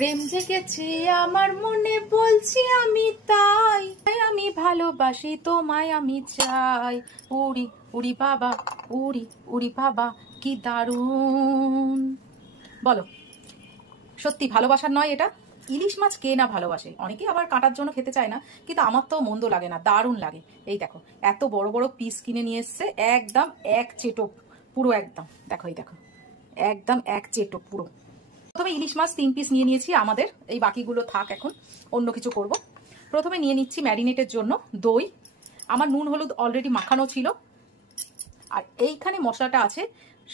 প্রেম জেগেছে আমার মনে বলছি আমি তাই, আমি ভালোবাসি তোমায় আমি চাই। উড়ি উড়ি বাবা, উড়ি উড়ি বাবা, কি দারুণ। বলো, সত্যি ভালোবাসার নয় এটা? ইলিশ মাছ কে না ভালোবাসে, অনেকে আবার কাটার জন্য খেতে চায় না, কিন্তু আমার তো মন্দ লাগে না, দারুণ লাগে। এই দেখো এত বড় বড় পিস কিনে নিয়ে এসছে, একদম এক চেটো পুরো, একদম দেখো, এই দেখো একদম এক চেটো পুরো। প্রথমে ইলিশ মাছ 3 পিস নিয়ে নিয়েছি, আমাদের এই বাকিগুলো থাক, এখন অন্য কিছু করব। প্রথমে নিয়ে নিচ্ছি ম্যারিনেটের জন্য দই। আমার নুন হলুদ অলরেডি মাখানো ছিল। আর এইখানে মশলাটা আছে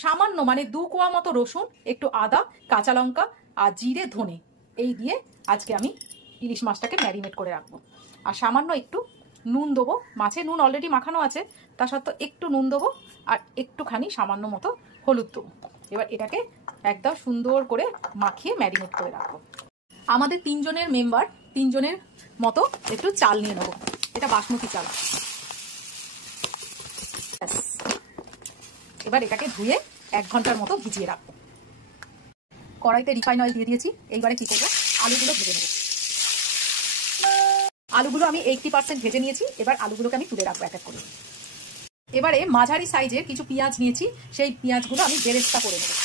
সামান্য, মানে 2 কোয়া মতো রসুন, একটু আদা, কাঁচা লঙ্কা আর জিরে ধনে, এই দিয়ে আজকে আমি ইলিশ মাছটাকে ম্যারিনেট করে রাখবো। আর সামান্য একটু নুন দেবো, মাছে নুন অলরেডি মাখানো আছে, তা সত্ত্বেও একটু নুন দেবো, আর একটুখানি সামান্য মতো হলুদ দেবো। এবার এটাকে একদম সুন্দর করে মাখিয়ে ম্যারিনেট করে রাখবো। আমাদের 3 জনের মেম্বার, 3 জনের মতো একটু চাল নিয়ে নেবো, এটা বাসমতি চাল। এবার এটাকে ধুয়ে 1 ঘন্টার মতো ভিজিয়ে রাখবো। কড়াইতে রিফাইন অয়েল দিয়ে দিয়েছি। এইবারে কি করবো, আলুগুলো ভেজে নেবো। আলুগুলো আমি 80% ভেজে নিয়েছি, এবার আলুগুলোকে আমি তুলে রাখবো এক এক করে। এবারে মাঝারি সাইজের কিছু পেঁয়াজ নিয়েছি, সেই পেঁয়াজগুলো আমি বেরেস্তা করে নেবো।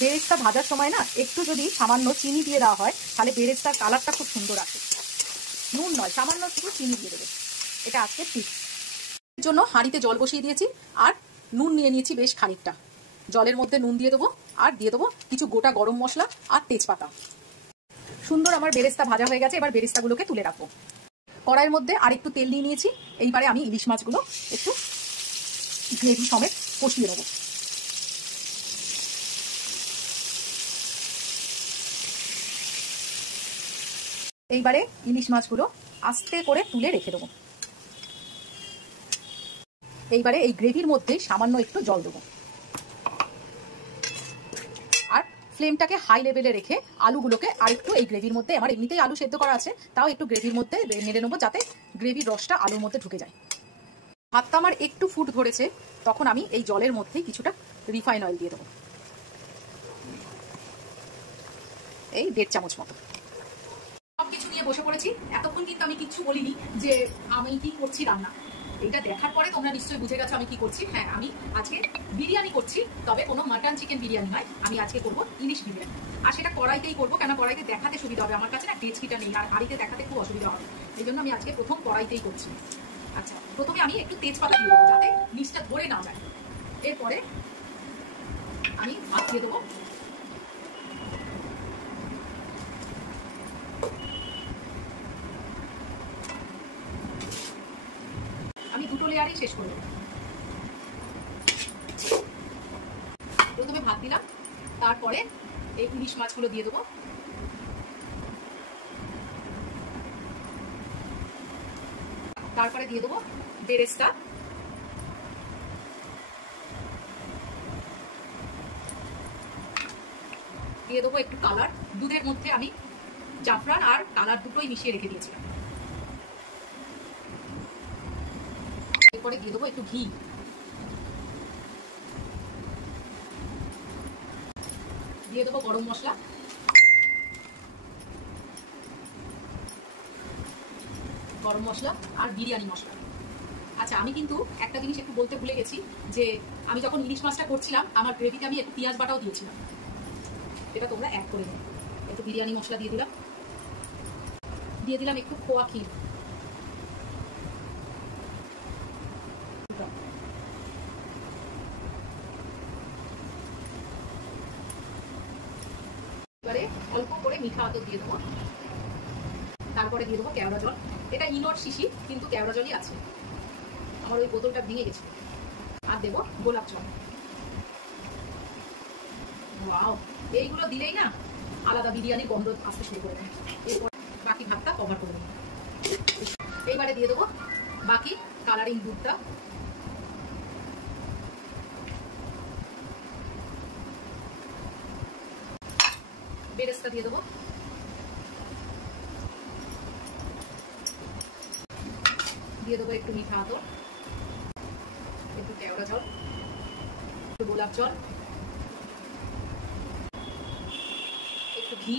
বেরেস্তা ভাজার সময় না একটু যদি সামান্য চিনি দিয়ে দেওয়া হয়, তাহলে বেরেস্তার কালারটা খুব সুন্দর আসে। নুন নয়, সামান্য একটু চিনি দিয়ে দেবে, এটা আজকে টিপস। এর জন্য হাঁড়িতে জল বসিয়ে দিয়েছি, আর নুন নিয়ে নিয়েছি বেশ খানিকটা। জলের মধ্যে নুন দিয়ে দেবো, আর দিয়ে দেবো কিছু গোটা গরম মশলা আর তেজপাতা। সুন্দর আমার বেরেস্তা ভাজা হয়ে গেছে, এবার বেরেস্তাগুলোকে তুলে রাখবো। কড়াইয়ের মধ্যে আর একটু তেল নিয়ে নিয়েছি, এইবারে আমি ইলিশ মাছগুলো একটু গ্রেভি সমেত কষিয়ে নেবো। এইবারে ইলিশ মাছগুলো আস্তে করে তুলে রেখে দেবো। এইবারে এই গ্রেভির মধ্যে সামান্য একটু জল দেবো, আর ফ্লেমটাকে হাই লেভেলে রেখে আলুগুলোকে আরেকটু এই গ্রেভির মধ্যে, আমার এমনিতেই আলু সেদ্ধ করা আছে, তাও একটু গ্রেভির মধ্যে নেড়ে নেবো, যাতে গ্রেভির রসটা আলুর মধ্যে ঢুকে যায়। ভাতটা আমার একটু ফুট ধরেছে, তখন আমি এই জলের মধ্যে কিছুটা রিফাইন অয়েল দিয়ে দেবো, এই 1.5 চামচ মতো। সবকিছু নিয়ে বসে পড়েছি, এতক্ষণ কিন্তু আমি কিচ্ছু বলিনি যে আমি কি করছি রান্না। এটা দেখার পরে তোমরা নিশ্চয়ই বুঝে গেছো আমি কি করছি। হ্যাঁ, আমি আজকে বিরিয়ানি করছি, তবে কোনো মাটন চিকেন বিরিয়ানি নয়, আমি আজকে করবো ইলিশ বিরিয়ানি। আর সেটা কড়াইতেই করবো, কেন কড়াইতে দেখাতে সুবিধা হবে, আমার কাছে না ডেচকিটা নেই, আর হাঁড়িতে দেখাতে খুব অসুবিধা হবে, এই জন্য আমি আজকে প্রথম কড়াইতেই করছি। আচ্ছা, প্রথমে আমি একটু তেজপাতা দিয়ে দেবো, যাতে নিচটা ধরে না যায়। এরপরে আমি ভাত দিয়ে দেবো। আমি 2টো লেয়ারই শেষ করে দেবো। প্রথমে ভাত দিলাম, তারপরে এই ইলিশ মাছগুলো দিয়ে দেবো, তারপরে দিয়ে দেবো বেরেস্তা, দিয়ে দেবো একটু কালার। দুধের মধ্যে আমি জাফরান আর কালার দুটোই মিশিয়ে রেখে দিয়েছিলাম। এরপরে দিয়ে দেবো একটু ঘি, দিয়ে দেবো গরম মশলা, আর বিরিয়ানি মশলা। আচ্ছা, আমি কিন্তু একটা জিনিস একটু বলতে ভুলে গেছি, যে আমি যখন ইলিশ মাছটা করছিলাম আমার গ্রেভিতে আমি একটু পেঁয়াজ বাটাও দিয়েছিলাম, এটা তোমরা অ্যাড করে দেবো। একটু বিরিয়ানি মশলা দিয়ে দিলাম একটু খোয়া ক্ষীর, এবারে অল্প করে মিঠা আতর দিয়ে দেবো, তারপরে দিয়ে দেবো কেওড়া জল। এটা ইনোর শিশি, কিন্তু কেওড়া জলই আছে, আমার ওই বোতলটা ভেঙে গেছে। আর দেবো গোলাপ জল। ওয়াও, এইগুলো দিলেই না আলাদা বিরিয়ানির গন্ধ আসতে শুরু করে দেয়। এরপর বাকি ভাতটা কভার করে দেবো। এইবারে দিয়ে দেবো বাকি কালারিং দুধটা, বেরেস্তা দিয়ে দেবো, দিয়ে দেবো একটু মিঠা আতর, একটু কেওড়া জল, একটু গোলাপ জল, একটু কি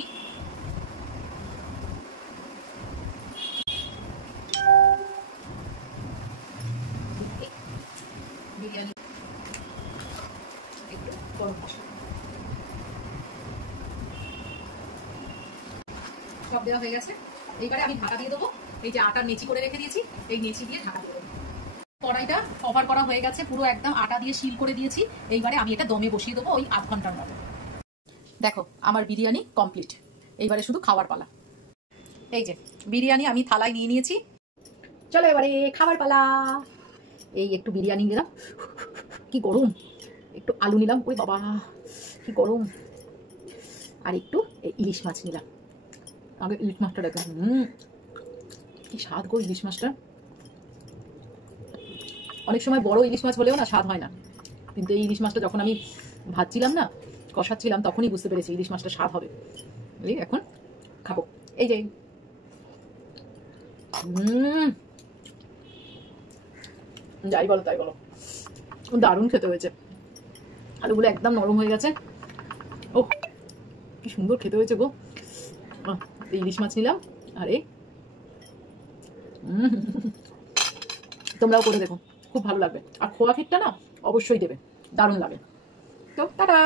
বিরিয়ানি একটু গরম মশলা সব দেওয়া হয়ে গেছে। এইবারে আমি ঢাকা দিয়ে দেবো। এই যে আটা নেচি করে রেখে দিয়েছি, এই নেচি দিয়ে ঢাকা দিয়ে দেবো। কড়াইটা কভার করা হয়ে গেছে, পুরো একদম আটা দিয়ে সিল করে দিয়েছি। এইবারে আমি এটা দমে বসিয়ে দেবো ওই আধ ঘন্টার মতো। দেখো আমার বিরিয়ানি কমপ্লিট। এইবারে শুধু খাওয়ার পালা। এই যে বিরিয়ানি আমি থালায় নিয়ে নিয়েছি, চলো এবারে খাবার পালা। এই একটু বিরিয়ানি নিলাম, কি গরম। একটু আলু নিলাম, ওই বাবা কি গরম। আর একটু ইলিশ মাছ নিলাম। আগে ইলিশ মাছটা দেখলাম, কি স্বাদ গো ইলিশ মাছটা। অনেক সময় বড় ইলিশ মাছ হলেও না স্বাদ হয় না, কিন্তু এই ইলিশ মাছটা যখন আমি ভাজছিলাম না, কষাচ্ছিলাম, তখনই বুঝতে পেরেছি ইলিশ মাছটা স্বাদ হবে। এই এখন খাবো। এই যে যাই বলো তাই বলো, দারুণ খেতে হয়েছে। আলুগুলো একদম নরম হয়ে গেছে। ও কি সুন্দর খেতে হয়েছে গো। ইলিশ মাছ নিলাম, আর এই তোমরাও করে দেখো, খুব ভালো লাগবে। আর খোয়া ক্ষীরটা না অবশ্যই দেবে, দারুণ লাগে। তো টাটা।